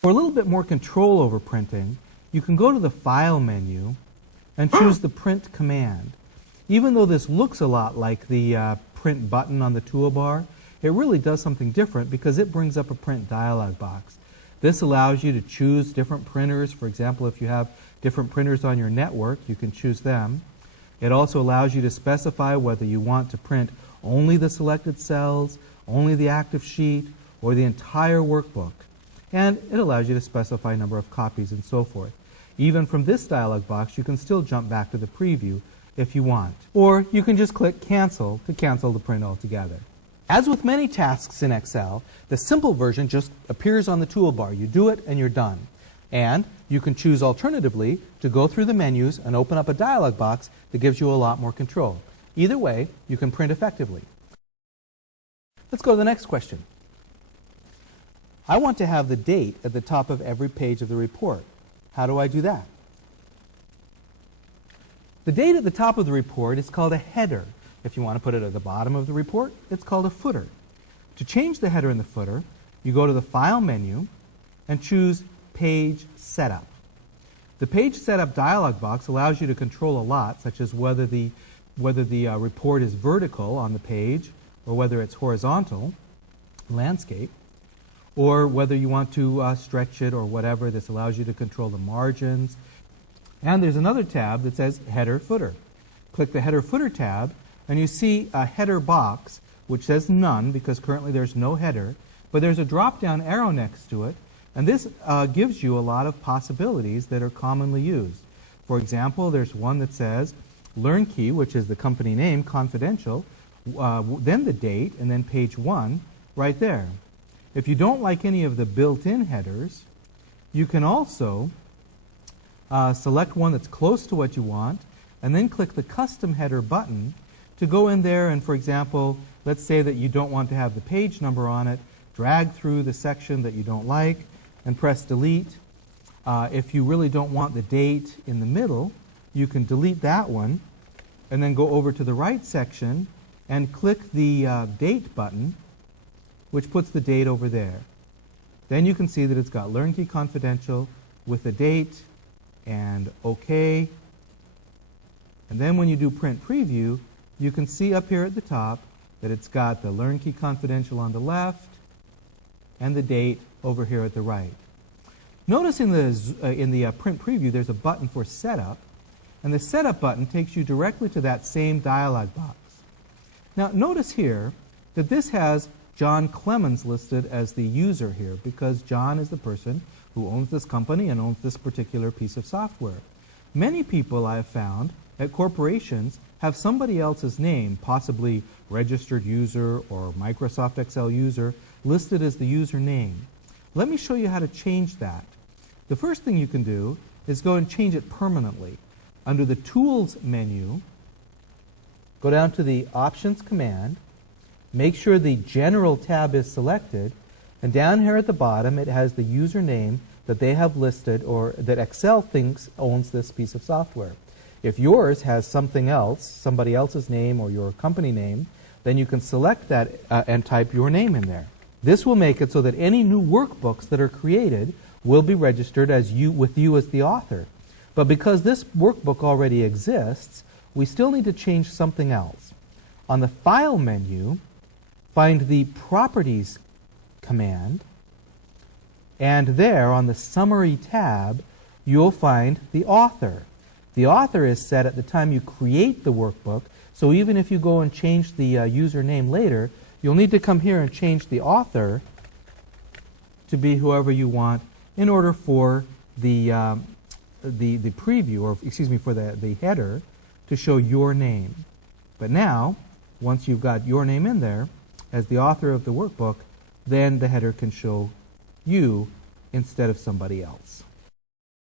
For a little bit more control over printing, you can go to the File menu and choose the Print command. Even though this looks a lot like the Print button on the toolbar, it really does something different because it brings up a print dialog box. This allows you to choose different printers. For example, if you have different printers on your network, you can choose them. It also allows you to specify whether you want to print only the selected cells, only the active sheet, or the entire workbook. And it allows you to specify a number of copies and so forth. Even from this dialog box, you can still jump back to the preview if you want. Or you can just click Cancel to cancel the print altogether. As with many tasks in Excel, the simple version just appears on the toolbar. You do it and you're done. And you can choose alternatively to go through the menus and open up a dialog box that gives you a lot more control. Either way, you can print effectively. Let's go to the next question. I want to have the date at the top of every page of the report. How do I do that? The date at the top of the report is called a header. If you want to put it at the bottom of the report, it's called a footer. To change the header and the footer, you go to the File menu and choose Page Setup. The Page Setup dialog box allows you to control a lot, such as whether the report is vertical on the page or whether it's horizontal, landscape, or whether you want to stretch it or whatever. This allows you to control the margins. And there's another tab that says Header Footer. Click the Header Footer tab and you see a header box which says none because currently there's no header, but there's a drop-down arrow next to it, and this gives you a lot of possibilities that are commonly used. For example, there's one that says Learnkey, which is the company name, confidential, then the date, and then page 1 right there. If you don't like any of the built-in headers, you can also select one that's close to what you want, and then click the Custom Header button to go in there and, for example, let's say that you don't want to have the page number on it, drag through the section that you don't like, and press Delete. If you really don't want the date in the middle, you can delete that one, and then go over to the right section and click the Date button, which puts the date over there. Then you can see that it's got Learnkey Confidential with the date and OK. And then when you do Print Preview, you can see up here at the top that it's got the Learnkey Confidential on the left and the date over here at the right. Notice in the Print Preview there's a button for Setup, and the Setup button takes you directly to that same dialog box. Now notice here that this has John Clemens listed as the user here because John is the person who owns this company and owns this particular piece of software. Many people I have found at corporations have somebody else's name, possibly registered user or Microsoft Excel user, listed as the user name. Let me show you how to change that. The first thing you can do is go and change it permanently. Under the Tools menu, go down to the Options command, make sure the General tab is selected, and down here at the bottom it has the username that they have listed or that Excel thinks owns this piece of software. If yours has something else, somebody else's name or your company name, then you can select that and type your name in there. This will make it so that any new workbooks that are created will be registered as with you as the author. But because this workbook already exists, we still need to change something else. On the File menu, find the Properties command, and there on the Summary tab, you'll find the author. The author is set at the time you create the workbook, so even if you go and change the username later, you'll need to come here and change the author to be whoever you want in order for the preview, or excuse me, for the header to show your name. But now, once you've got your name in there as the author of the workbook, then the header can show you instead of somebody else.